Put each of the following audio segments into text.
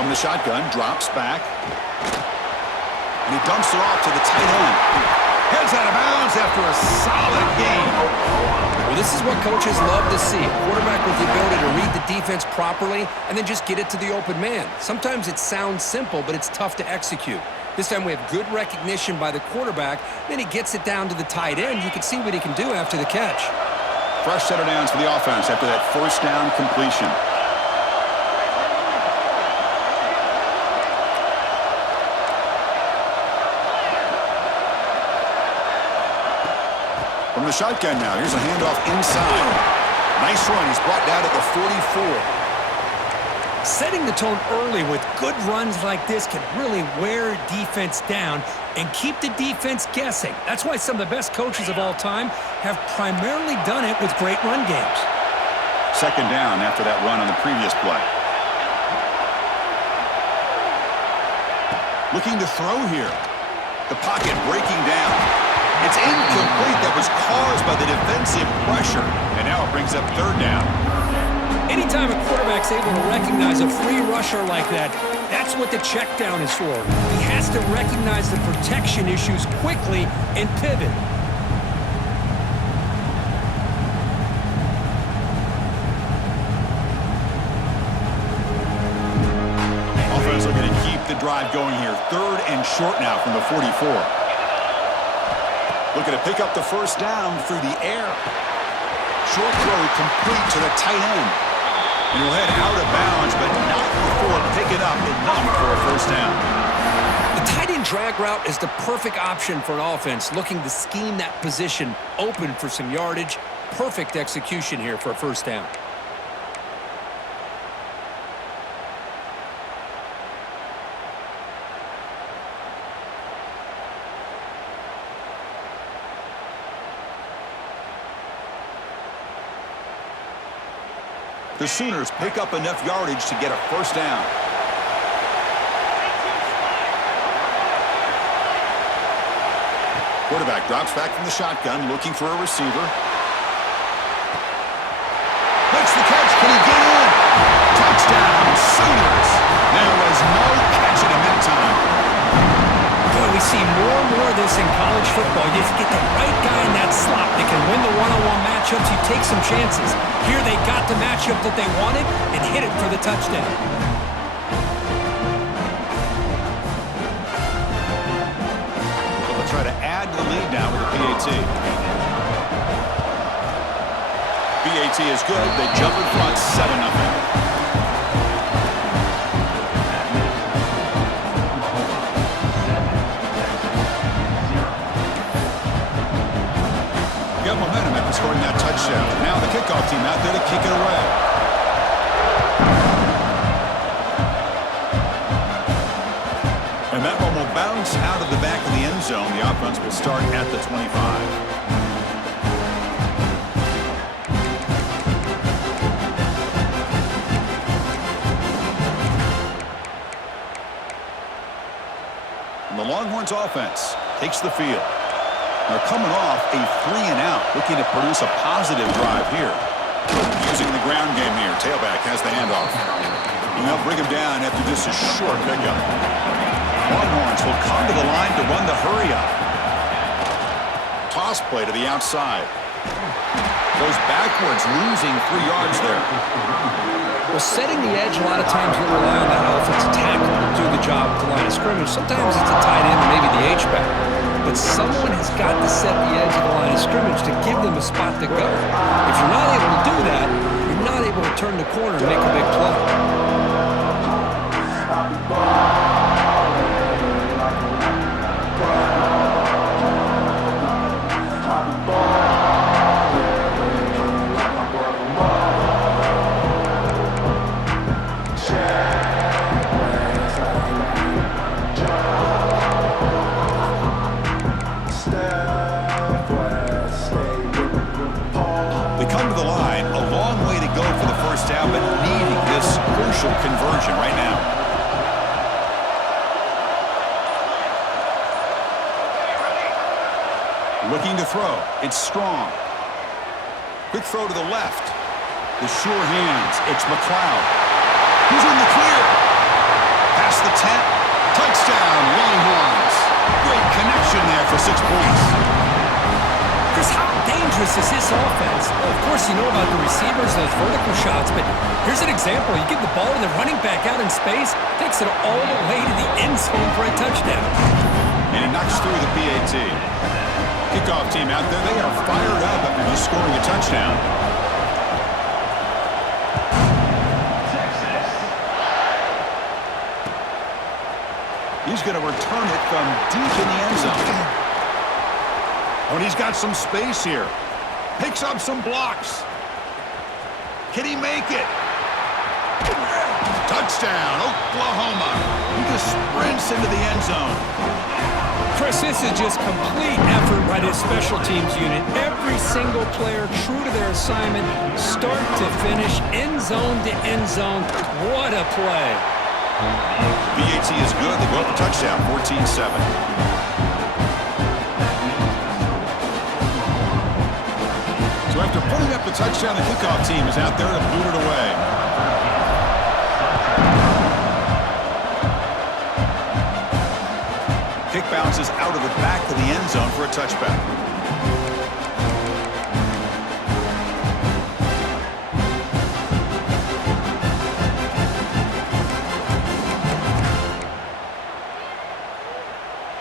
From the shotgun, drops back. And he dumps it off to the tight end. Heads out of bounds after a solid game. Well, this is what coaches love to see. A quarterback with the ability to read the defense properly and then just get it to the open man. Sometimes it sounds simple, but it's tough to execute. This time we have good recognition by the quarterback. Then he gets it down to the tight end. You can see what he can do after the catch. Fresh set of downs for the offense after that first down completion. From the shotgun now, here's a handoff inside. Nice run. He's brought down at the 44. Setting the tone early with good runs like this can really wear defense down and keep the defense guessing. That's why some of the best coaches of all time have primarily done it with great run games. Second down after that run on the previous play. Looking to throw here. The pocket breaking down. It's incomplete. That was caused by the defensive pressure. And now it brings up third down. Anytime a quarterback's able to recognize a free rusher like that, that's what the check down is for. He has to recognize the protection issues quickly and pivot. Offense looking to keep the drive going here. Third and short now from the 44. Looking to pick up the first down through the air. Short throw complete to the tight end. And he'll head out of bounds, but not before picking up enough for a first down. The tight end drag route is the perfect option for an offense looking to scheme that position open for some yardage. Perfect execution here for a first down. The Sooners pick up enough yardage to get a first down. Quarterback drops back from the shotgun, looking for a receiver. Makes the catch. Can he get in? Touchdown, Sooners. There was no catching him that time. Boy, we see more and more of this in college football. You get the right guy in that slot that can win the one-on-one matchups. You take some chances. Here they got the matchup that they wanted and hit it for the touchdown. So they'll try to add to the lead now with a PAT. PAT is good. They jump in front 7-0. Got momentum after scoring that touchdown. Now the kickoff team out there to kick it away. And that one will bounce out of the back of the end zone. The offense will start at the 25. And the Longhorns offense takes the field. They're coming off a 3-and-out, looking to produce a positive drive here. Using the ground game here. Tailback has the handoff. And they'll bring him down after just a short pickup. Longhorns will come to the line to run the hurry-up. Toss play to the outside. Goes backwards, losing 3 yards there. Well, setting the edge, a lot of times we rely on that offensive tackle to do the job at the line of scrimmage. Sometimes it's a tight end or maybe the H-back. But someone has got to set the edge of the line of scrimmage to give them a spot to go. If you're not able to do that, you're not able to turn the corner and make a big play. But needing this crucial conversion right now. Looking to throw. It's Strong. Quick throw to the left. The sure hands. It's McLeod. He's in the clear. past the 10. Touchdown, Longhorns. Great connection there for 6 points. Chris, how dangerous is this offense? Well, of course, you know about the receivers, those vertical shots, but here's an example. You give the ball to the running back out in space, takes it all the way to the end zone for a touchdown. And he knocks through the PAT. Kickoff team out there, they are fired up after just scoring a touchdown. He's going to return it from deep in the end zone. Oh, and he's got some space here. Picks up some blocks. Can he make it? Touchdown, Oklahoma. He just sprints into the end zone. Chris, this is just complete effort by this special teams unit. Every single player true to their assignment, start to finish, end zone to end zone. What a play. BAT is good. They go up a touchdown, 14-7. So after putting up the touchdown, the kickoff team is out there to boot it away. Kick bounces out of the back of the end zone for a touchback.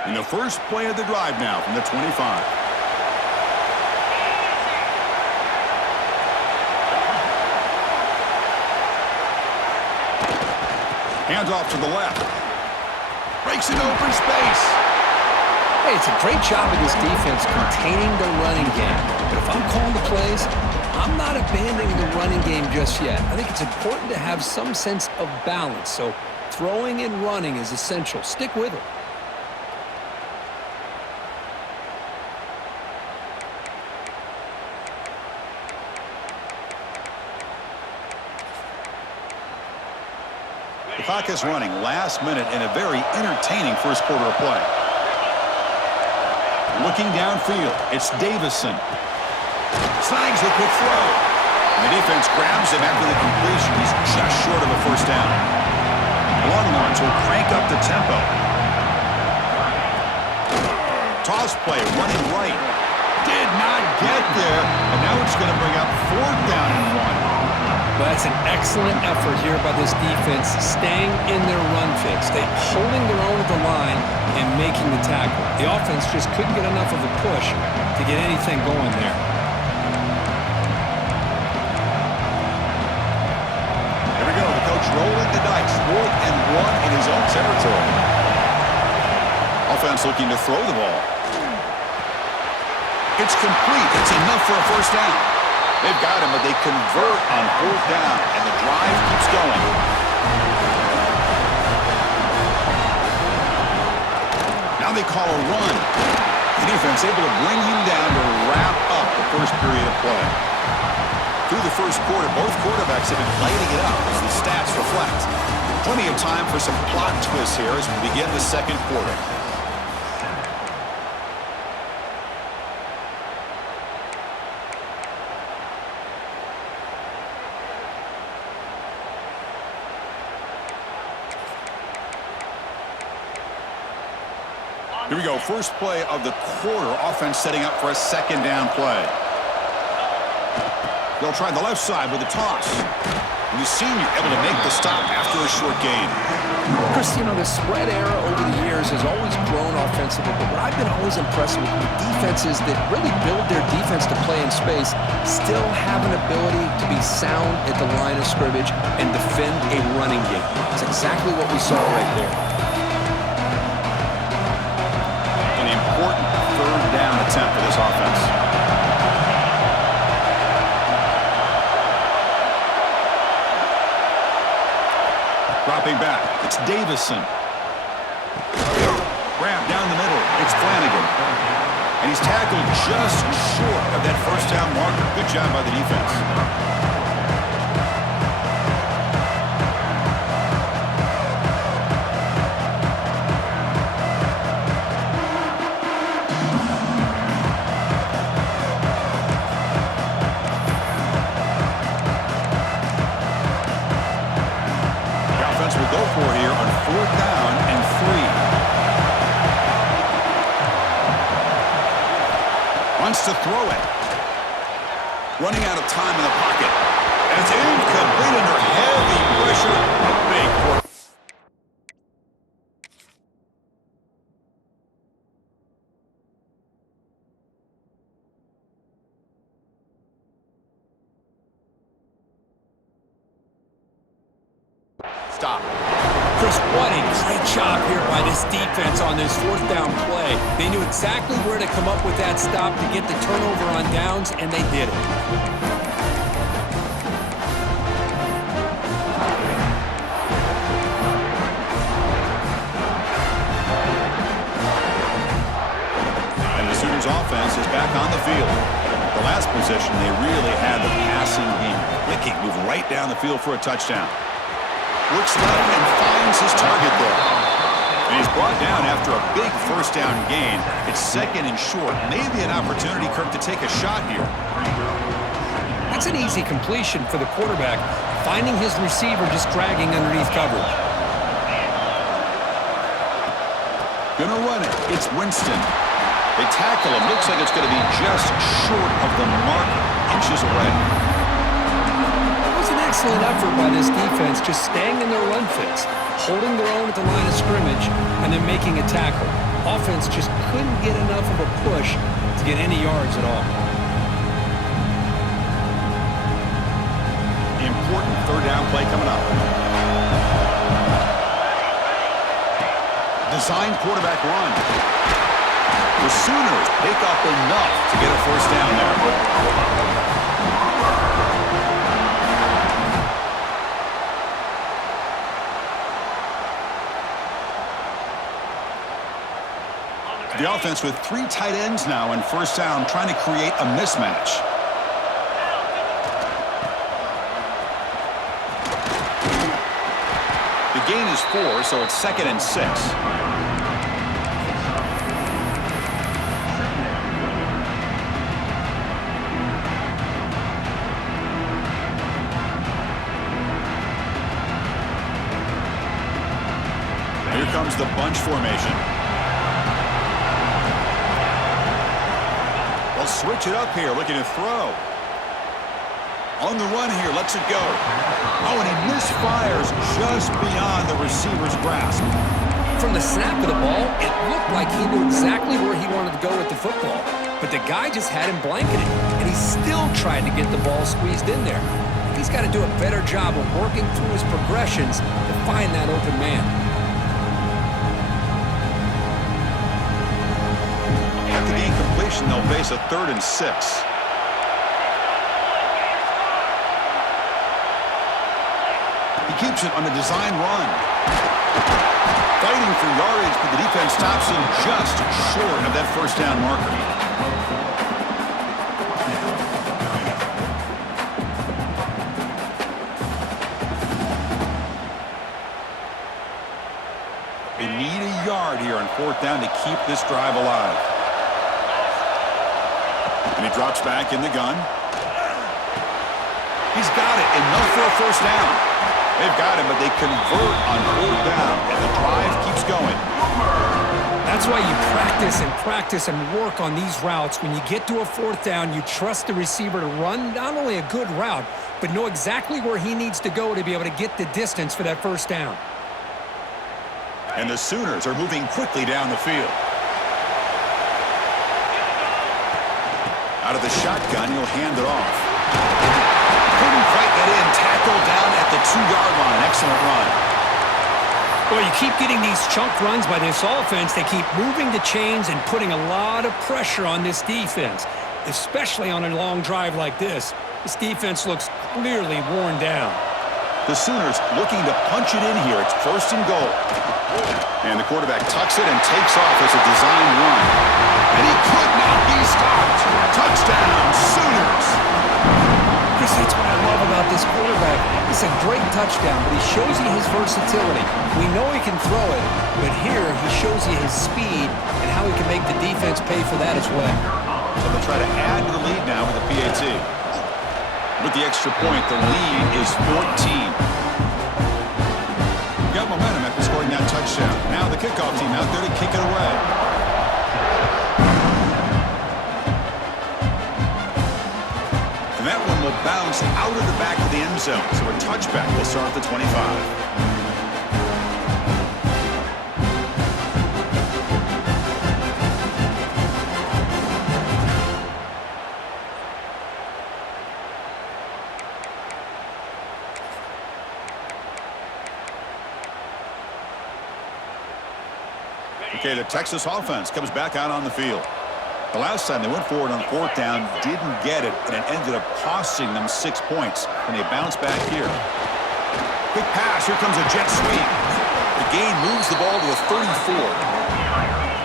In the first play of the drive now from the 25. Hands off to the left. Breaks into open space. Hey, it's a great job of this defense containing the running game. But if I'm calling the plays, I'm not abandoning the running game just yet. I think it's important to have some sense of balance. So throwing and running is essential. Stick with it. The clock is running last minute in a very entertaining first quarter of play. Looking downfield, it's Davison. Snags the quick throw. And the defense grabs him after the completion. He's just short of a first down. Longhorns will crank up the tempo. Toss play, running right. Did not get there. And now it's going to bring up 4th down and 1. But that's an excellent effort here by this defense, staying in their run fix. They're holding their own at the line and making the tackle. The offense just couldn't get enough of a push to get anything going there. Here we go, the coach rolling the dice. 4th and 1 in his own territory. Offense looking to throw the ball. It's complete. It's enough for a first down. They've got him, but they convert on 4th down, and the drive keeps going. Now they call a run. The defense able to bring him down to wrap up the first period of play. Through the first quarter, both quarterbacks have been lighting it up, as the stats reflect. Plenty of time for some plot twists here as we begin the second quarter. Here we go, first play of the quarter. Offense setting up for a second down play. They'll try the left side with a toss. And the senior able to make the stop after a short gain. Chris, you know, the spread era over the years has always grown offensively, but what I've been always impressed with defenses that really build their defense to play in space still have an ability to be sound at the line of scrimmage and defend a running game. That's exactly what we saw right there. An important 3rd down attempt for this offense. Dropping back, it's Davison. Grab down the middle, it's Flanagan. And he's tackled just short of that first down marker. Good job by the defense. Will go for here on 4th down and 3. Wants to throw it. Running out of time in the pocket. And it's incomplete under heavy pressure. A big fourth. Stop. Chris, what a great job here by this defense on this 4th down play. They knew exactly where to come up with that stop to get the turnover on downs, and they did it. And the Sooners offense is back on the field. The last possession, they really had the passing game clicking, moved right down the field for a touchdown. Looks left and finds his target there. And he's brought down after a big 1st down gain. It's 2nd and short. Maybe an opportunity, Kirk, to take a shot here. That's an easy completion for the quarterback, finding his receiver just dragging underneath coverage. Gonna run it. It's Winston. They tackle him. Looks like it's going to be just short of the mark, inches away. Excellent effort by this defense, just staying in their run fits, holding their own at the line of scrimmage, and then making a tackle. Offense just couldn't get enough of a push to get any yards at all. Important 3rd down play coming up. Design quarterback run. The Sooners pick up enough to get a 1st down there. The offense with 3 tight ends now in 1st down, trying to create a mismatch. The gain is 4, so it's 2nd and 6. Here comes the bunch formation. They'll switch it up here, looking to throw. On the run here, lets it go. Oh, and he misfires just beyond the receiver's grasp. From the snap of the ball, it looked like he knew exactly where he wanted to go with the football. But the guy just had him blanketed, and he still tried to get the ball squeezed in there. He's got to do a better job of working through his progressions to find that open man. After the incompletion, they'll face a 3rd and 6. He keeps it on a design run. Fighting for yardage, but the defense stops him just short of that 1st down marker. They need a yard here on 4th down to keep this drive alive. And he drops back in the gun. He's got it. Enough for a 1st down. They've got him, but they convert on 4th down, and the drive keeps going. That's why you practice and work on these routes. When you get to a 4th down, you trust the receiver to run not only a good route, but know exactly where he needs to go to be able to get the distance for that 1st down. And the Sooners are moving quickly down the field. Out of the shotgun, he'll hand it off. Couldn't quite get in. Tackled down at the 2-yard line. Excellent run. Well, you keep getting these chunk runs by this offense. They keep moving the chains and putting a lot of pressure on this defense, especially on a long drive like this. This defense looks clearly worn down. The Sooners looking to punch it in here. It's 1st and goal. And the quarterback tucks it and takes off as a design run. And he could not be stopped. Touchdown, Sooners. Chris, that's what I love about this quarterback. It's a great touchdown, but he shows you his versatility. We know he can throw it, but here he shows you his speed and how he can make the defense pay for that as well. So they'll try to add to the lead now with a PAT. With the extra point, the lead is 14. Got momentum after scoring scoring that touchdown. Now the kickoff team out there to kick it away. And that one will bounce out of the back of the end zone. So a touchback will start at the 25. Okay, the Texas offense comes back out on the field. The last time they went forward on fourth down, didn't get it, and it ended up costing them 6 points. And they bounce back here. Quick pass. Here comes a jet sweep. The gain moves the ball to the 34.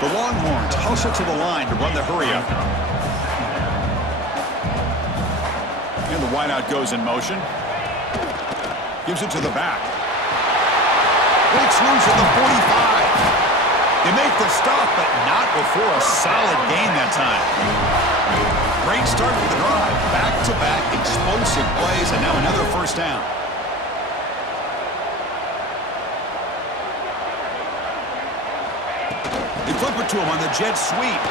The Longhorns hustle to the line to run the hurry-up. And the wideout goes in motion. Gives it to the back. Breaks loose at the 45. They make the stop, but not before a solid gain that time. Great start for the drive. Back-to-back explosive plays, and now another first down. They flip it to him on the jet sweep.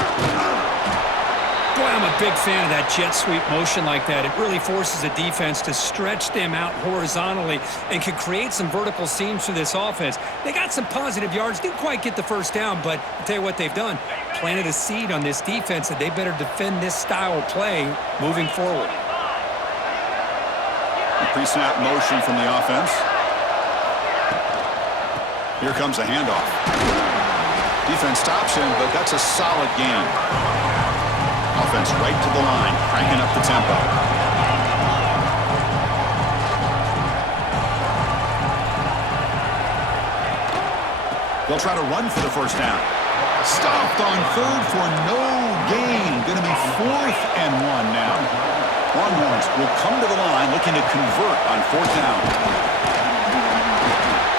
Boy, I'm a big fan of that jet sweep motion like that. It really forces the defense to stretch them out horizontally and can create some vertical seams for this offense. They got some positive yards, didn't quite get the first down, but I'll tell you what they've done. Planted a seed on this defense that they better defend this style of play moving forward. The pre-snap motion from the offense. Here comes a handoff. Defense stops him, but that's a solid gain. Offense right to the line, cranking up the tempo. They'll try to run for the first down. Stopped on third for no gain. Going to be 4th and 1 now. Longhorns will come to the line looking to convert on 4th down.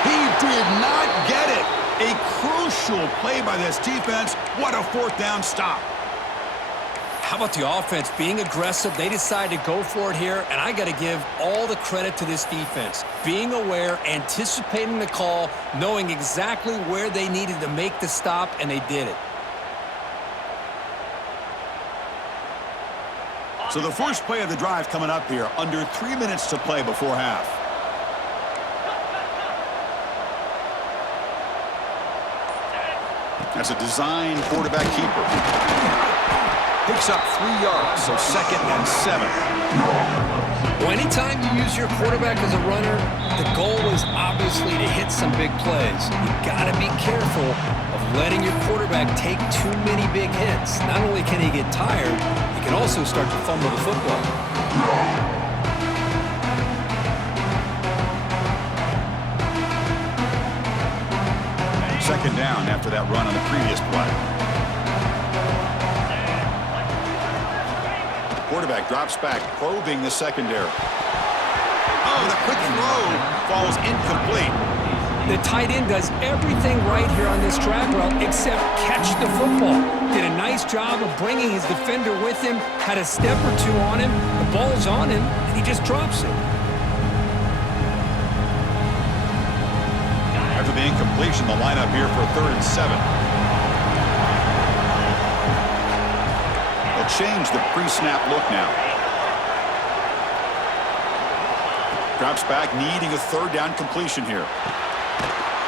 He did not get it. A crucial play by this defense. What a 4th down stop. How about the offense being aggressive? They decided to go for it here, and I got to give all the credit to this defense. Being aware, anticipating the call, knowing exactly where they needed to make the stop, and they did it. So the first play of the drive coming up here, under 3 minutes to play before half. That's a design quarterback keeper. Picks up 3 yards, so 2nd and 7. Well, anytime you use your quarterback as a runner, the goal is obviously to hit some big plays. You got to be careful of letting your quarterback take too many big hits. Not only can he get tired, he can also start to fumble the football. 2nd down after that run on the previous play. Quarterback drops back, probing the secondary. Oh, the quick throw falls incomplete. The tight end does everything right here on this drag route except catch the football. Did a nice job of bringing his defender with him, had a step or two on him, the ball's on him, and he just drops it. After the incompletion, the lineup here for 3rd and 7. Change the pre-snap look now. Drops back, needing a 3rd down completion here.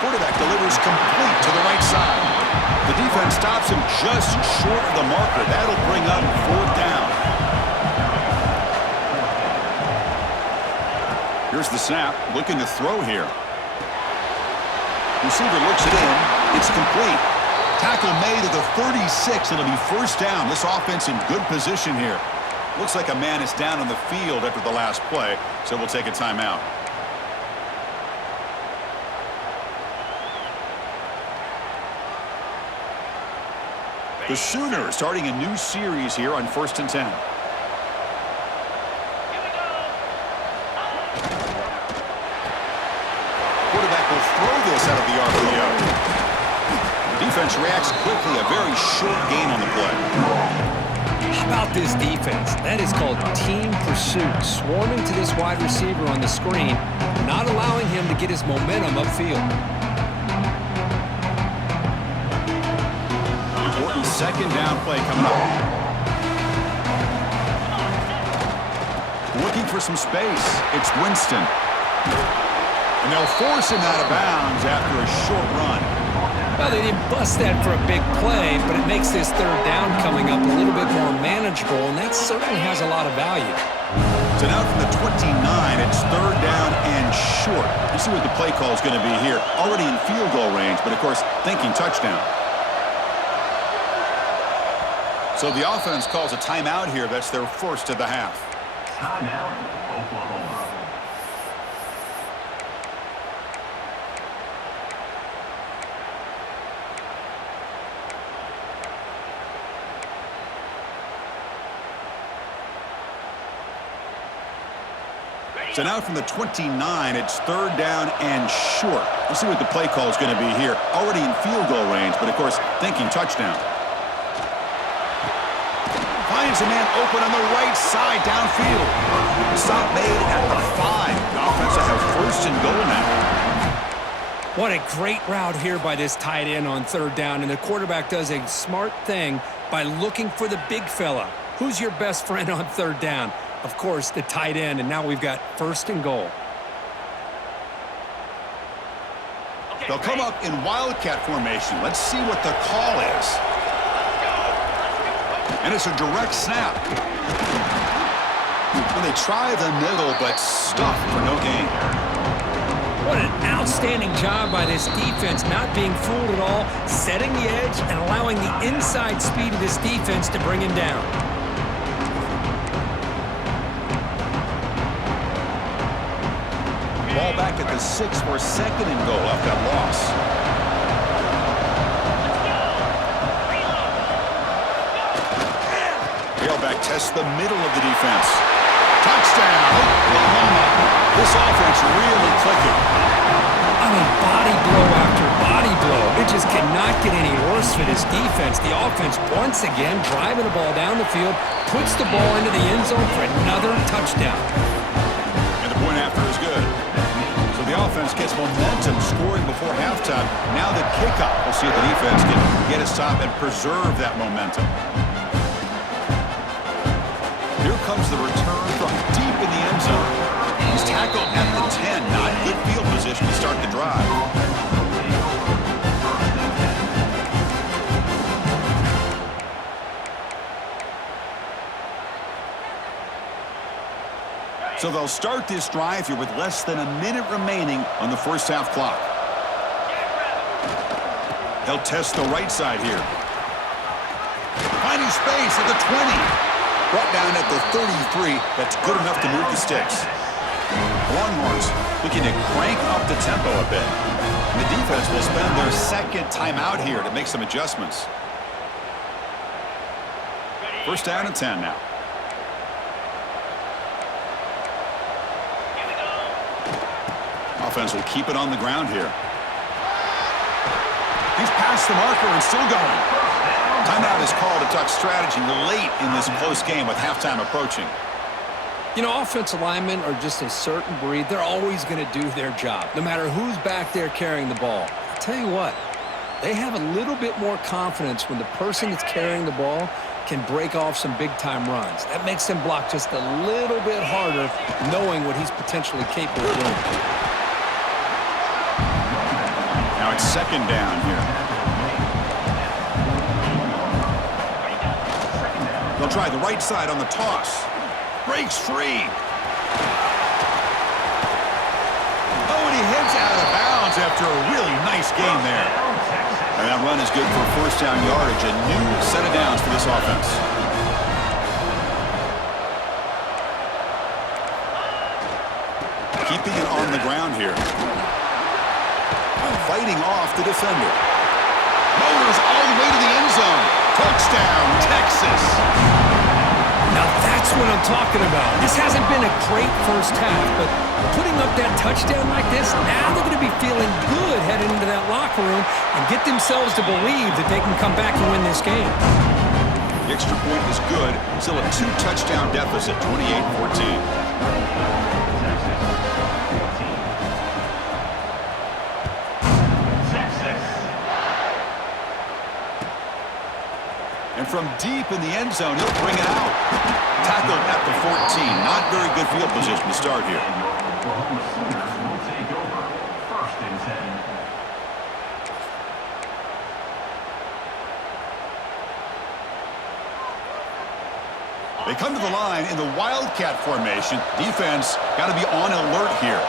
Quarterback delivers complete to the right side. The defense stops him just short of the marker. That'll bring up 4th down. Here's the snap, looking to throw here. Receiver looks it in. It's complete. Tackle made at the 36. It'll be 1st down. This offense in good position here. Looks like a man is down on the field after the last play, so we'll take a timeout. The Sooners starting a new series here on 1st and 10. Quarterback will throw this out of the RPO. Defense reacts quickly. A very short gain on the play. How about this defense? That is called team pursuit. Swarming to this wide receiver on the screen, not allowing him to get his momentum upfield. important second down play coming up. Looking for some space. It's Winston. And they'll force him out of bounds after a short run. Well, they didn't bust that for a big play, but it makes this third down coming up a little bit more manageable, and that certainly has a lot of value. So now from the 29, it's third down and short. You see what the play call is going to be here. Already in field goal range, but of course, thinking touchdown. So the offense calls a timeout here. That's their first of the half. Timeout, Oklahoma. So now from the 29, it's third down and short. Let's see what the play call is going to be here. Already in field goal range, but of course, thinking touchdown. Finds a man open on the right side downfield. Stop made at the 5. The offense will have first and goal now. What a great route here by this tight end on third down, and the quarterback does a smart thing by looking for the big fella. Who's your best friend on third down? Of course, the tight end, and now we've got first and goal. They'll come up in wildcat formation. Let's see what the call is. And it's a direct snap. And they try the middle, but stuffed for no gain. What an outstanding job by this defense, not being fooled at all, setting the edge and allowing the inside speed of this defense to bring him down. Ball back at the 6 for second and goal after that loss. Tailback tests the middle of the defense. Touchdown, Oklahoma. This offense really clicking. I mean, body blow after body blow. It just cannot get any worse for this defense. The offense, once again, driving the ball down the field, puts the ball into the end zone for another touchdown. And the point after is good. So the offense gets momentum, scoring before halftime. Now the kickoff. We'll see if the defense can get a stop and preserve that momentum. Here comes the return from deep in the end zone. He's tackled at the 10. Not good field position to start the drive. So they'll start this drive here with less than a minute remaining on the first half clock. They'll test the right side here. Finding space at the 20. Brought down at the 33. That's good enough to move the sticks. Longhorns looking to crank up the tempo a bit. And the defense will spend their second timeout here to make some adjustments. First down and 10 now. Offense will keep it on the ground here. He's past the marker and still going. Timeout is called to talk strategy late in this close game with halftime approaching. You know, offensive linemen are just a certain breed. They're always going to do their job, no matter who's back there carrying the ball. I'll tell you what, they have a little bit more confidence when the person that's carrying the ball can break off some big-time runs. That makes them block just a little bit harder, knowing what he's potentially capable of doing. Now it's second down here. They'll try the right side on the toss. Breaks free. Oh, and he heads out of bounds after a really nice game there. And that run is good for first down yardage. A new set of downs for this offense. Keeping it on the ground here. Fighting off the defender. Motors all the way to the end zone. Touchdown, Texas. Now that's what I'm talking about. This hasn't been a great first half, but putting up that touchdown like this, now they're going to be feeling good heading into that locker room and get themselves to believe that they can come back and win this game. The extra point is good. Still a 2-touchdown deficit, 28-14. from deep in the end zone. He'll bring it out. Tackled at the 14. Not very good field position to start here. Oklahoma Sooners will take over. 1st and 10. They come to the line in the Wildcat formation. Defense got to be on alert here.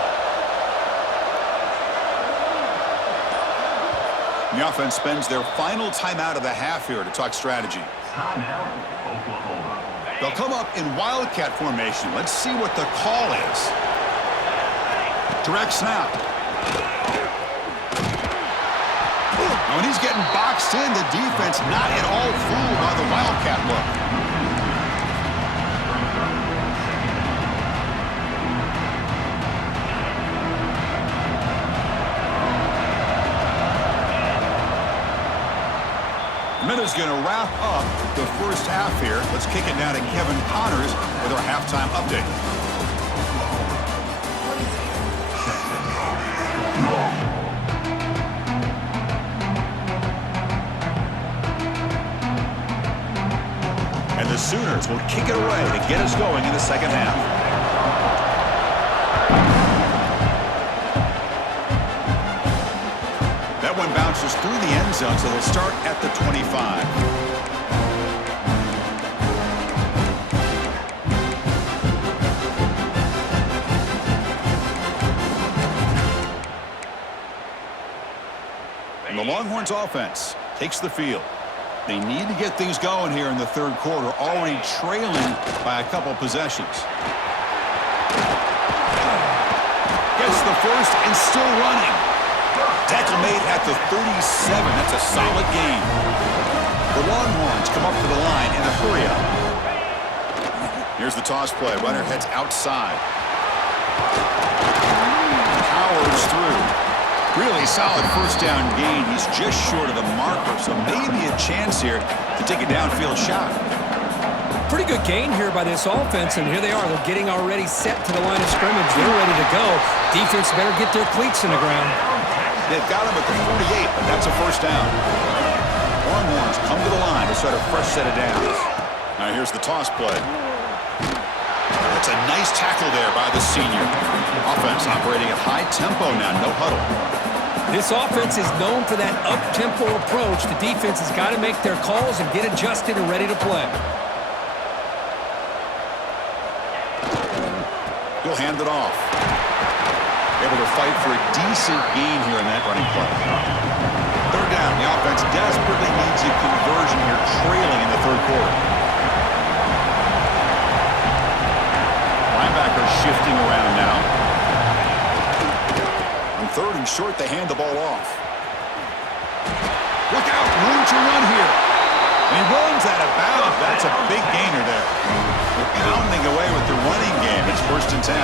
The offense spends their final timeout of the half here to talk strategy. Timeout, Oklahoma. They'll come up in Wildcat formation. Let's see what the call is. Direct snap. Now when he's getting boxed in, the defense not at all fooled by the Wildcat look. Minutes going to wrap up the first half here. Let's kick it down to Kevin Connors with our halftime update. And the Sooners will kick it away to get us going in the second half. That one bounces through the end zone, so they'll start at the 25. And the Longhorns offense takes the field. They need to get things going here in the third quarter, already trailing by a couple possessions. Gets the first and still running. Tackle made at the 37. That's a solid gain. The Longhorns come up to the line in a hurry-up. Here's the toss play. Runner heads outside. Powers through. Really solid first down gain. He's just short of the marker, so maybe a chance here to take a downfield shot. Pretty good gain here by this offense, and here they are. They're getting already set to the line of scrimmage. They're ready to go. Defense better get their cleats in the ground. They've got him at the 48, but that's a first down. Longhorns come to the line to start a fresh set of downs. Now here's the toss play. That's a nice tackle there by the senior. Offense operating at high tempo now, no huddle. This offense is known for that up-tempo approach. The defense has got to make their calls and get adjusted and ready to play. He'll hand it off. Able to fight for a decent gain here in that running play. Third down. The offense desperately needs a conversion here, trailing in the third quarter. Linebackers shifting around now. On third and short, they hand the ball off. Look out, room to run here. And he runs out of bounds. That's a big gainer there. They're pounding away with the running game. It's 1st and 10.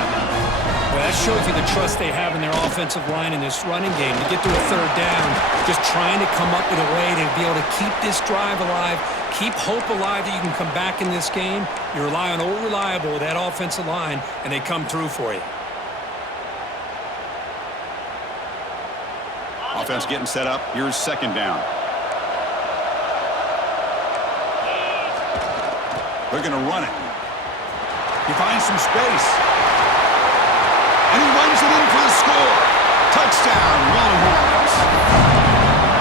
Well, that shows you the trust they have in their offensive line in this running game. To get to a third down, just trying to come up with a way to be able to keep this drive alive, keep hope alive that you can come back in this game. You rely on Old Reliable, that offensive line, and they come through for you. Offense getting set up. Here's second down. They're going to run it. He finds some space. And he runs it in for the score. Touchdown, Longhorns.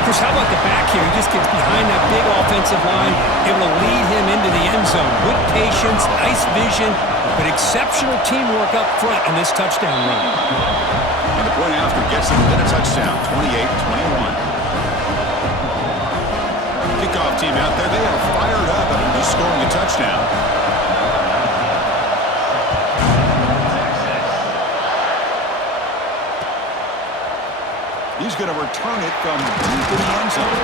Chris, how about the back here? He just gets behind that big offensive line, able to lead him into the end zone. Good patience, nice vision, but exceptional teamwork up front on this touchdown run. And the point after gets him within a touchdown, 28-21. Kickoff team out there, they are fired up after just scoring a touchdown. He's going to return it from deep in the end zone.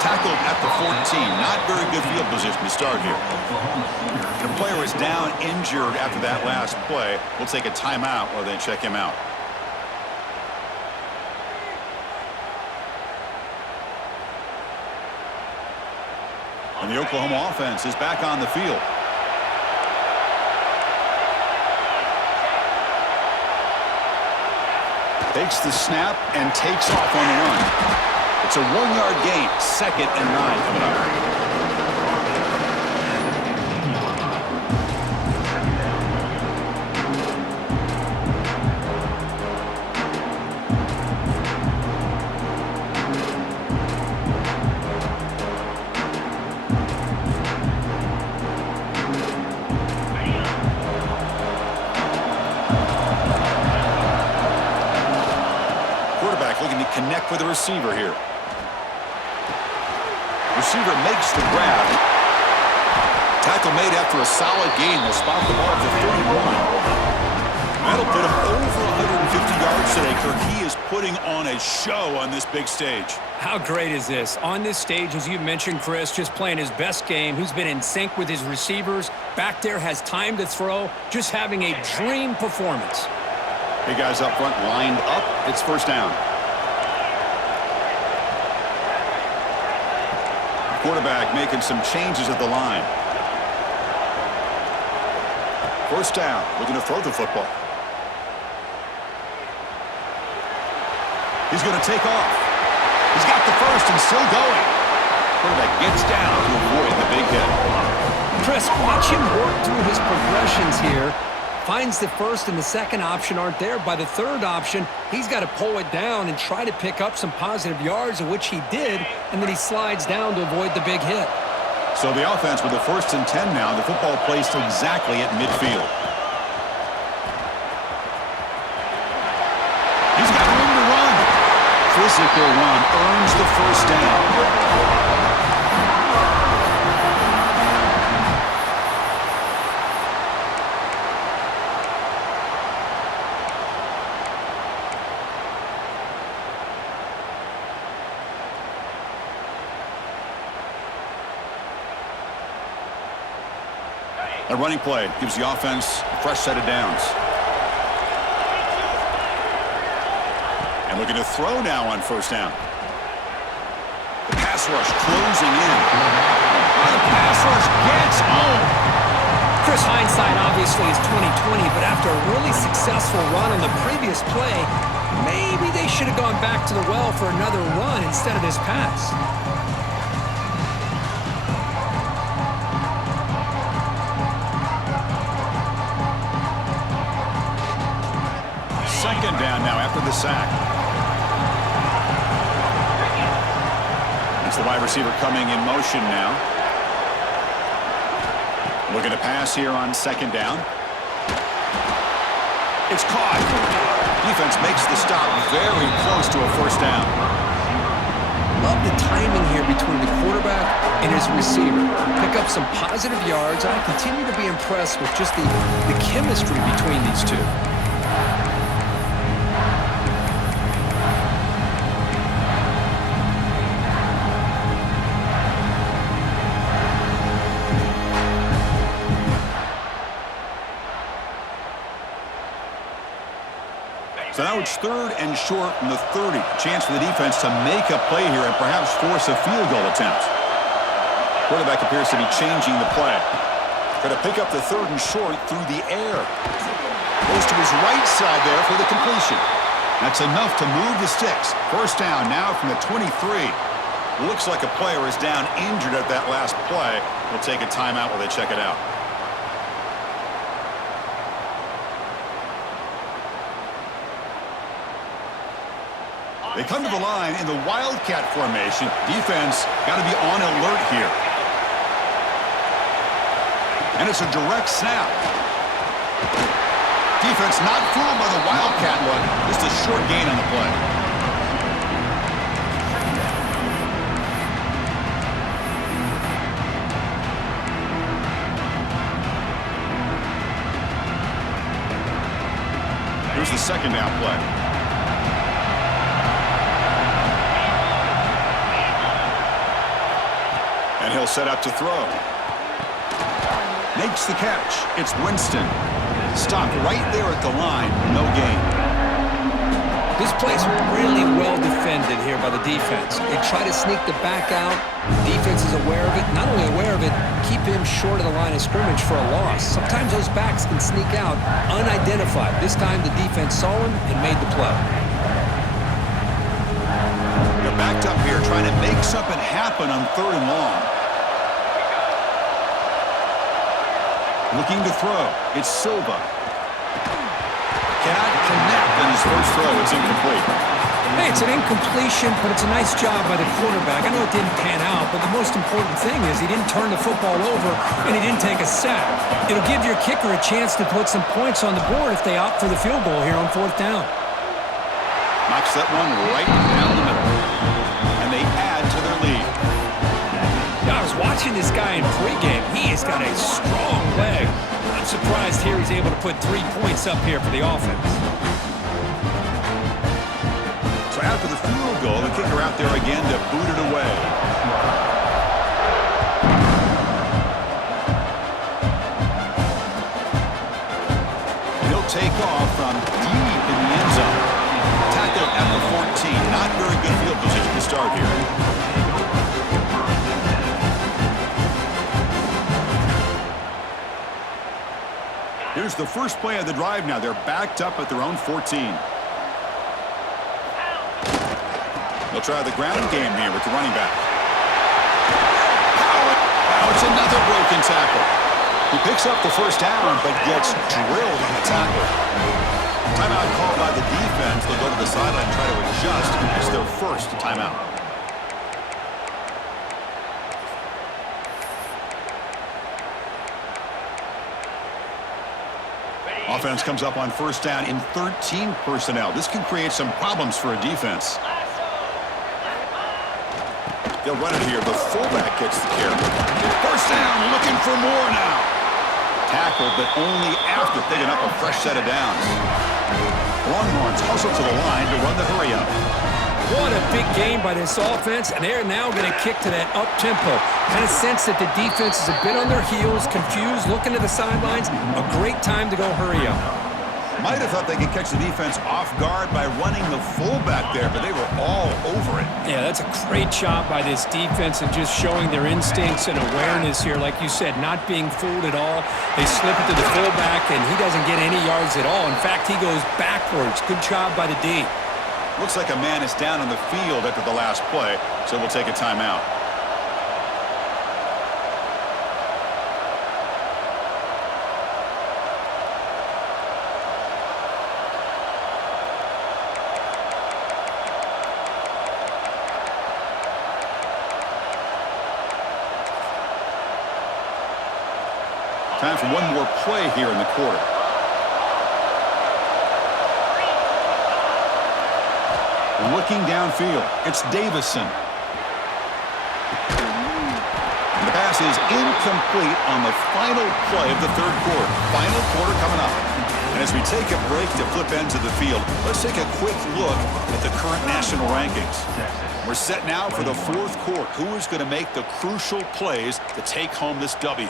Tackled at the 14. Not very good field position to start here. The player is down injured after that last play. We'll take a timeout while they check him out. And the Oklahoma offense is back on the field. Takes the snap and takes off on the run. It's a 1-yard gain. 2nd and 9 coming up. connect with the receiver here. Receiver makes the grab. Tackle made after a solid gain. Will spot the ball at the 31. That'll put him over 150 yards today, Kirk. He is putting on a show on this big stage. How great is this? On this stage, as you mentioned, Chris, just playing his best game. He's been in sync with his receivers. Back there, has time to throw. Just having a dream performance. Hey, guys up front lined up. It's first down. Quarterback making some changes at the line. First down, looking to throw the football. He's going to take off. He's got the first and still going. Quarterback gets down to avoid the big hit. Chris, watch him work through his progressions here. Finds the first and the second option aren't there. By the third option, he's got to pull it down and try to pick up some positive yards, of which he did, and then he slides down to avoid the big hit. So the offense with the 1st and 10 now, the football placed exactly at midfield. He's got room to run. Physical run earns the first down. A running play gives the offense a fresh set of downs. And looking to throw now on first down. The pass rush closing in. The pass rush gets home. Chris, hindsight obviously is 20/20, but after a really successful run on the previous play, maybe they should have gone back to the well for another run instead of this pass. Second down now after the sack. It's the wide receiver coming in motion now. Looking to pass here on second down. It's caught. Defense makes the stop very close to a first down. Love the timing here between the quarterback and his receiver. Pick up some positive yards. I continue to be impressed with just the chemistry between these two. So now it's 3rd and short from the 30. Chance for the defense to make a play here and perhaps force a field goal attempt. Quarterback appears to be changing the play. Going to pick up the 3rd and short through the air. Goes to his right side there for the completion. That's enough to move the sticks. First down now from the 23. Looks like a player is down injured at that last play. We'll take a timeout while they check it out. They come to the line in the Wildcat formation. Defense got to be on alert here. And it's a direct snap. Defense not fooled by the Wildcat look. Just a short gain on the play. Here's the second down play. And he'll set up to throw. Makes the catch. It's Winston. Stopped right there at the line. No gain. This play's really well defended here by the defense. They try to sneak the back out. The defense is aware of it. Not only aware of it, keep him short of the line of scrimmage for a loss. Sometimes those backs can sneak out unidentified. This time the defense saw him and made the play. They're backed up here trying to make something happen on 3rd and long. Looking to throw. It's Silva. Cannot connect on his first throw. It's incomplete. Hey, it's an incompletion, but it's a nice job by the quarterback. I know it didn't pan out, but the most important thing is he didn't turn the football over and he didn't take a sack. It'll give your kicker a chance to put some points on the board if they opt for the field goal here on 4th down. Knocks that one right down the middle. And they add to their lead. I was watching this guy in pregame. He has got a strong leg. I'm surprised here he's able to put 3 points up here for the offense. So after the field goal, the kicker out there again to boot it away. He'll take off from deep in the end zone. Tackled at the 14. Not very good field position to start here. Here's the first play of the drive now. They're backed up at their own 14. They'll try the ground game here with the running back. Now it's another broken tackle. He picks up the first down, but gets drilled on the tackle. Timeout called by the defense. They'll go to the sideline and try to adjust. It's their first timeout. Offense comes up on first down in 13 personnel. This can create some problems for a defense. They'll run it here. The fullback gets the carry. First down, looking for more now. Tackled, but only after picking up a fresh set of downs. Longhorns hustle to the line to run the hurry up. What a big game by this offense, and they're now going to kick to that up-tempo. Kind of sense that the defense is a bit on their heels, confused, looking to the sidelines. A great time to go hurry up. Might have thought they could catch the defense off guard by running the fullback there, but they were all over it. Yeah, that's a great job by this defense and just showing their instincts and awareness here. Like you said, not being fooled at all. They slip it to the fullback, and he doesn't get any yards at all. In fact, he goes backwards. Good job by the D. Looks like a man is down on the field after the last play, so we'll take a timeout. Time for one more play here in the quarter. Looking downfield, it's Davison. The pass is incomplete on the final play of the third quarter. Final quarter coming up. And as we take a break to flip ends of the field, let's take a quick look at the current national rankings. We're set now for the fourth quarter. Who is going to make the crucial plays to take home this W?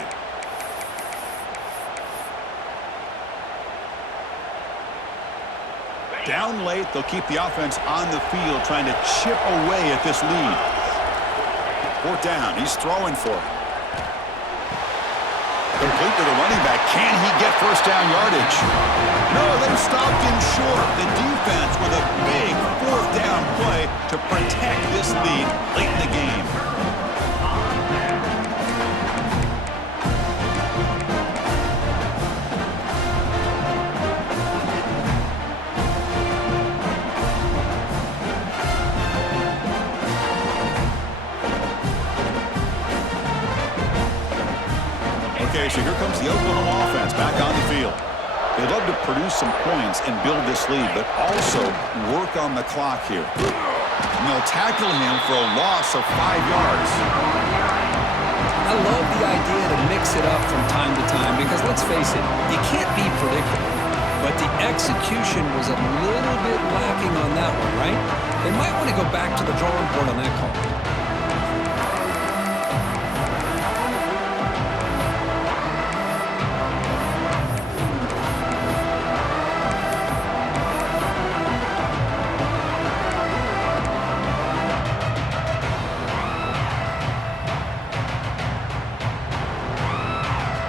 Down late, they'll keep the offense on the field, trying to chip away at this lead. Fourth down, he's throwing for it. Complete to the running back. Can he get first down yardage? No, they've stopped him short. The defense with a big fourth down play to protect this lead late in the game. Okay, so here comes the Oklahoma offense back on the field. They'd love to produce some points and build this lead, but also work on the clock here. And they'll tackle him for a loss of 5 yards. I love the idea to mix it up from time to time because, let's face it, you can't be predictable. But the execution was a little bit lacking on that one, right? They might want to go back to the drawing board on that call.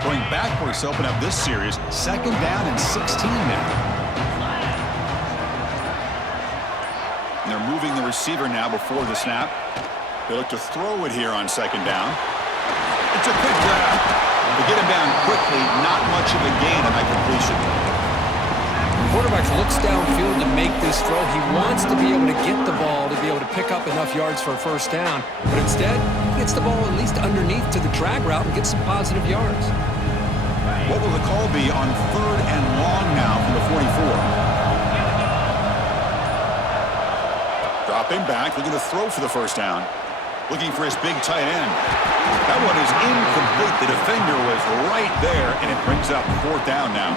Going backwards to open up this series. Second down and 16 now. And they're moving the receiver now before the snap. They look to throw it here on second down. It's a quick grab. They get him down quickly. Not much of a gain on that completion. The quarterback looks downfield to make this throw. He wants to be able to get the ball to be able to pick up enough yards for a first down. But instead, he gets the ball at least underneath to the drag route and gets some positive yards. What will the call be on third and long now from the 44? Dropping back, looking to throw for the first down. Looking for his big tight end. That one is incomplete. The defender was right there, and it brings up fourth down now.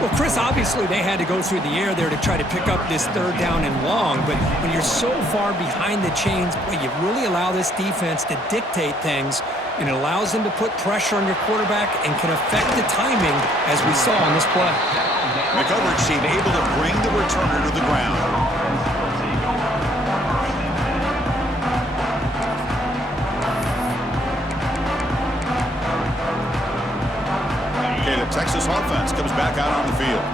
Well, Chris, obviously they had to go through the air there to try to pick up this third down and long, but when you're so far behind the chains, boy, you really allow this defense to dictate things, and it allows them to put pressure on your quarterback and can affect the timing, as we saw on this play. McCoverage team able to bring the returner to the ground. Okay, the Texas offense comes back out on the field.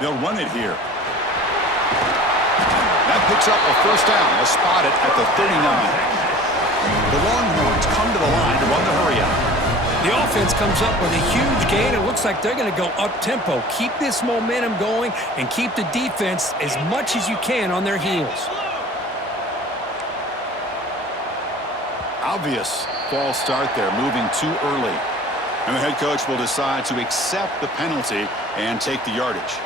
They'll run it here. That picks up a first down. They'll spot it at the 39. The Longhorns come to the line to run the hurry up. The offense comes up with a huge gain. It looks like they're going to go up-tempo. Keep this momentum going and keep the defense as much as you can on their heels. Obvious false start there, moving too early. And the head coach will decide to accept the penalty and take the yardage.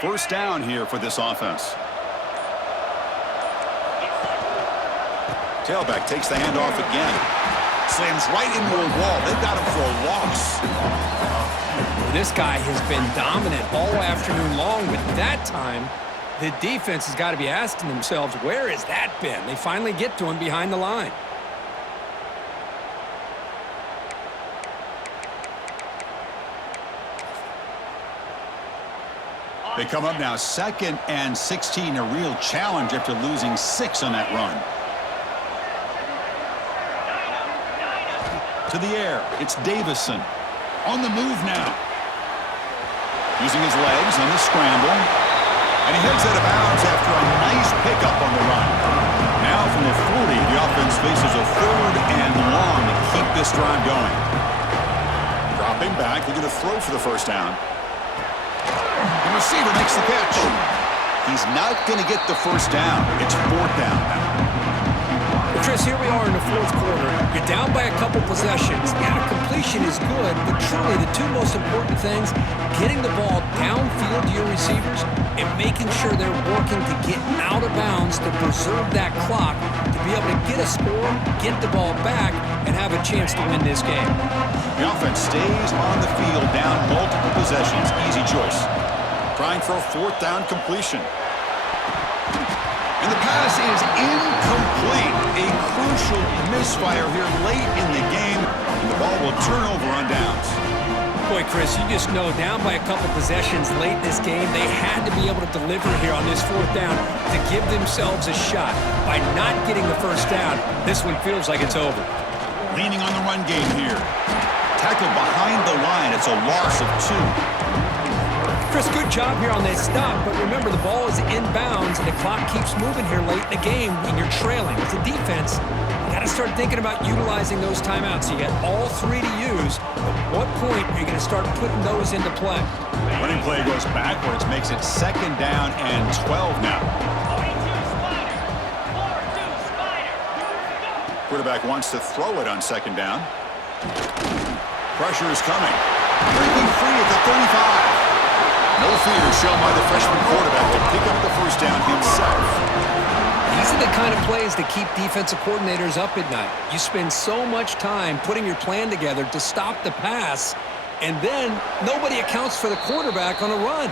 First down here for this offense. Tailback takes the handoff again. Slams right into a wall. They've got him for a loss. This guy has been dominant all afternoon long, but that time, the defense has got to be asking themselves, where has that been? They finally get to him behind the line. They come up now 2nd and 16, a real challenge after losing 6 on that run. To the air, it's Davison. On the move now. Using his legs on the scramble. And he heads out of bounds after a nice pickup on the run. Now from the 40, the offense faces a 3rd and long to keep this drive going. Dropping back, looking to throw for the first down. The receiver makes the catch. He's not going to get the first down. It's 4th down now. Well, Chris, here we are in the 4th quarter. You're down by a couple possessions. Yeah, completion is good, but truly the two most important things, getting the ball downfield to your receivers and making sure they're working to get out of bounds to preserve that clock, to be able to get a score, get the ball back, and have a chance to win this game. The offense stays on the field, down multiple possessions. Easy choice. Trying for a 4th down completion. And the pass is incomplete. A crucial misfire here late in the game, and the ball will turn over on downs. Boy, Chris, you just know down by a couple possessions late in this game, they had to be able to deliver here on this 4th down to give themselves a shot. By not getting the first down, this one feels like it's over. Leaning on the run game here. Tackled behind the line. It's a loss of 2. Chris, good job here on that stop, but remember the ball is inbounds and the clock keeps moving here late in the game when you're trailing. As a defense, you got to start thinking about utilizing those timeouts. You got all 3 to use. At what point are you going to start putting those into play? Running play goes backwards, makes it 2nd down and 12 now. Quarterback wants to throw it on 2nd down. Pressure is coming. Breaking free at the 35. No fear shown by the freshman quarterback to pick up the first down himself. These are the kind of plays that keep defensive coordinators up at night. You spend so much time putting your plan together to stop the pass, and then nobody accounts for the quarterback on a run.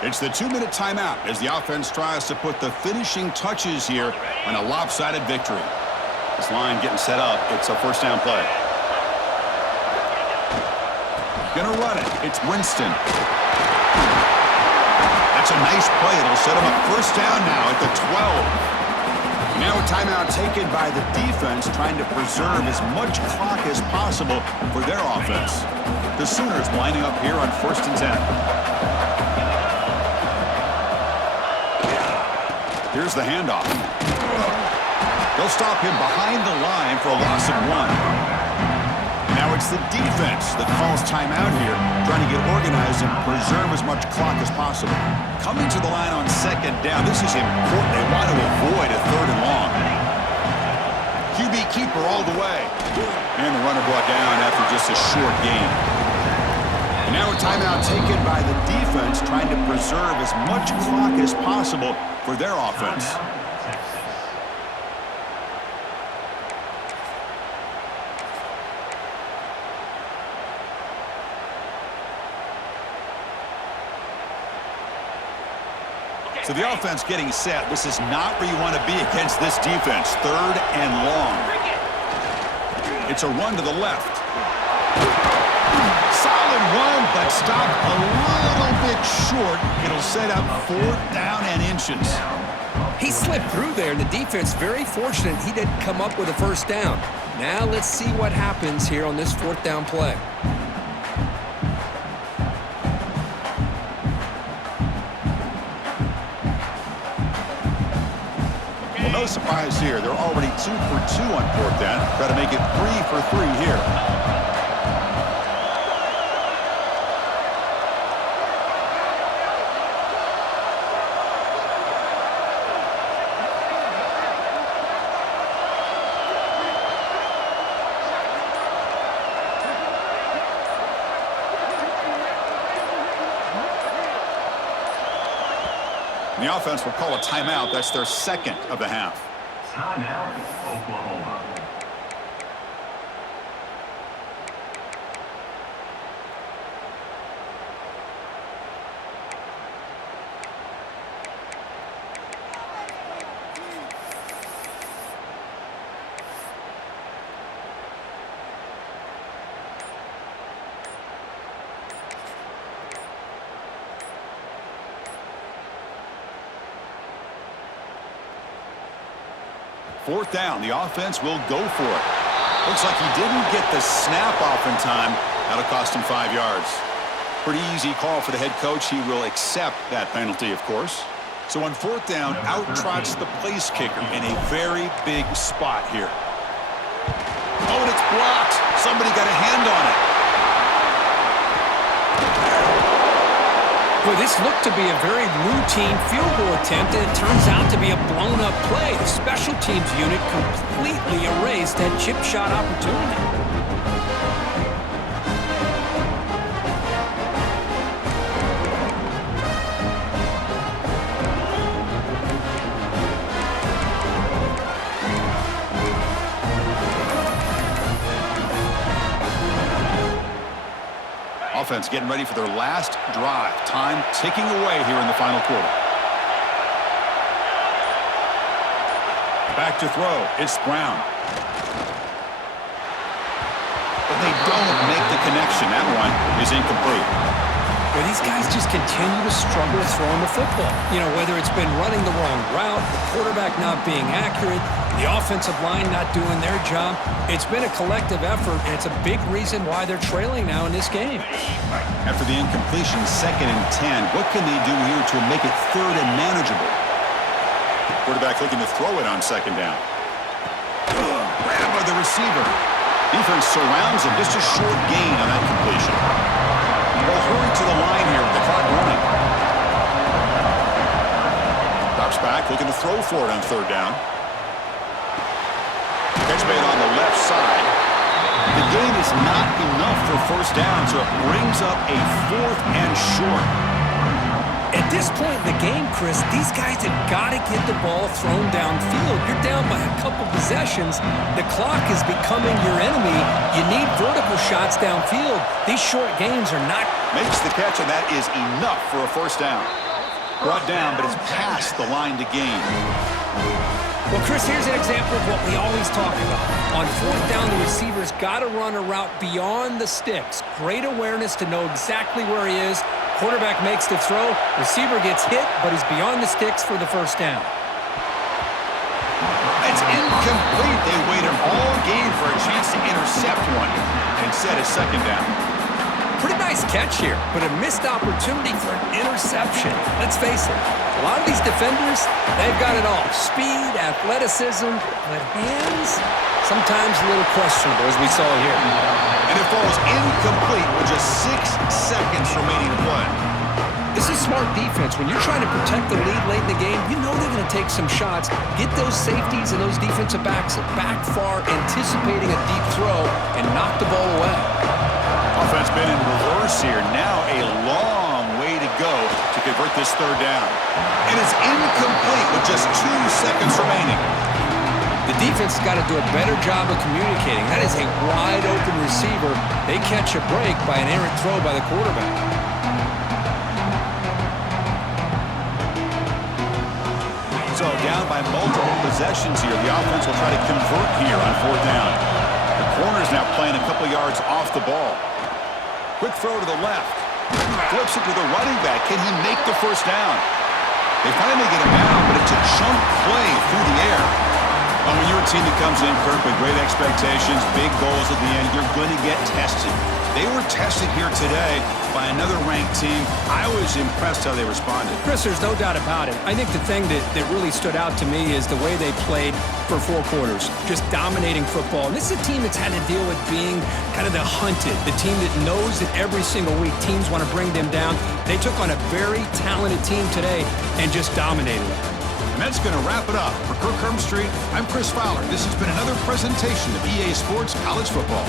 It's the 2-minute timeout as the offense tries to put the finishing touches here on a lopsided victory. This line getting set up. It's a first down play. Gonna run it. It's Winston. That's a nice play. It'll set him up first down now at the 12. Now a timeout taken by the defense, trying to preserve as much clock as possible for their offense. The Sooners lining up here on 1st and 10. Here's the handoff. They'll stop him behind the line for a loss of 1. Now it's the defense that calls timeout here, trying to get organized and preserve as much clock as possible. Coming to the line on 2nd down, this is important. They want to avoid a 3rd and long. QB keeper all the way. And the runner brought down after just a short gain. And now a timeout taken by the defense, trying to preserve as much clock as possible for their offense. So the offense getting set. This is not where you want to be against this defense. 3rd and long. It's a run to the left. Solid run, but stopped a little bit short. It'll set up 4th down and inches. He slipped through there. The defense very fortunate he didn't come up with a 1st down. Now let's see what happens here on this 4th down play. No surprise here. They're already 2 for 2 on 4th down. Got to make it 3 for 3 here. The offense will call a timeout. That's their 2nd of the half. Timeout, Oklahoma. Fourth down, the offense will go for it. Looks like he didn't get the snap off in time. That'll cost him 5 yards. Pretty easy call for the head coach. He will accept that penalty, of course. So on 4th down, out trots the place kicker in a very big spot here. Oh, and it's blocked. Somebody got a hand on it. Well, this looked to be a very routine field goal attempt, and it turns out to be a blown-up play. The special teams unit completely erased that chip shot opportunity. Offense getting ready for their last drive. Time ticking away here in the final quarter. Back to throw. It's Brown. But they don't make the connection. That one is incomplete. Well, these guys just continue to struggle throwing the football. You know, whether it's been running the wrong route, the quarterback not being accurate, the offensive line not doing their job. It's been a collective effort, and it's a big reason why they're trailing now in this game. After the incompletion, 2nd and 10, what can they do here to make it 3rd and manageable? Quarterback looking to throw it on 2nd down. Grabbed by the receiver. Defense surrounds him. Just a short gain on that completion. They'll hurry to the line here with the clock running. Drops back, looking to throw for it on 3rd down. Catch made on the left side. The gain is not enough for 1st down, so it brings up a 4th and short. At this point in the game, Chris, these guys have got to get the ball thrown downfield. You're down by a couple possessions. The clock is becoming your enemy. You need vertical shots downfield. These short gains are not. Makes the catch, and that is enough for a 1st down. Brought down, but it's past the line to gain. Well, Chris, here's an example of what we always talk about. On 4th down, the receiver's got to run a route beyond the sticks. Great awareness to know exactly where he is. Quarterback makes the throw. Receiver gets hit, but he's beyond the sticks for the 1st down. incomplete. They waited all game for a chance to intercept one and set a second down. Pretty nice catch here, but a missed opportunity for an interception. Let's face it, a lot of these defenders, they've got it all. Speed, athleticism, but hands, sometimes a little questionable, as we saw here. And it falls incomplete with just 6 seconds remaining to play. This is smart defense. When you're trying to protect the lead late in the game, you know they're going to take some shots, get those safeties and those defensive backs back far, anticipating a deep throw, and knock the ball away. Offense been in reverse here. Now a long way to go to convert this third down. And it's incomplete with just 2 seconds remaining. The defense has got to do a better job of communicating. That is a wide-open receiver. They catch a break by an errant throw by the quarterback. So down by multiple possessions here. The offense will try to convert here on 4th down. The corner's now playing a couple yards off the ball. Quick throw to the left. Flips it to the running back. Can he make the first down? They finally get him down, but it's a chunk play through the air. When you're a team that comes in, Kirk, with great expectations, big goals at the end, you're going to get tested. They were tested here today by another ranked team. I was impressed how they responded. Chris, there's no doubt about it. I think the thing that really stood out to me is the way they played for 4 quarters, just dominating football. And this is a team that's had to deal with being kind of the hunted, the team that knows that every single week teams want to bring them down. They took on a very talented team today and just dominated it. And that's going to wrap it up. For Kirk Herbstreit, I'm Chris Fowler. This has been another presentation of EA Sports College Football.